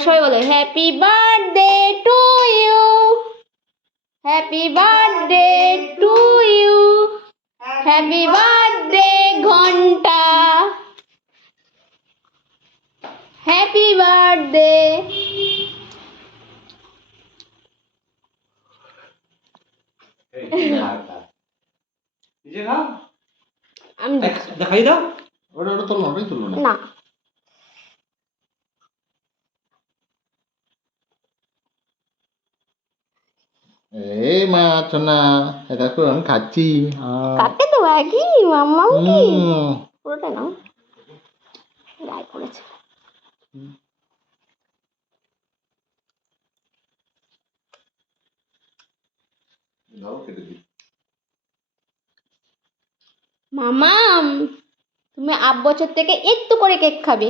সবাই বলো happy birthday to you, happy birthday to you, happy birthday ঘন্টা, happy birthday. আমি দেখাই দাও। ওটা তোলো, ওটাই তোলো না। না এই মা চনা, দেখো আমি খাচ্ছি। কাটে তো একই মাম্মা কি পুরোটা নাও, গায়ে পড়েছে। মামাম তুমি 8 বছর থেকে একটু করে কেক খাবে।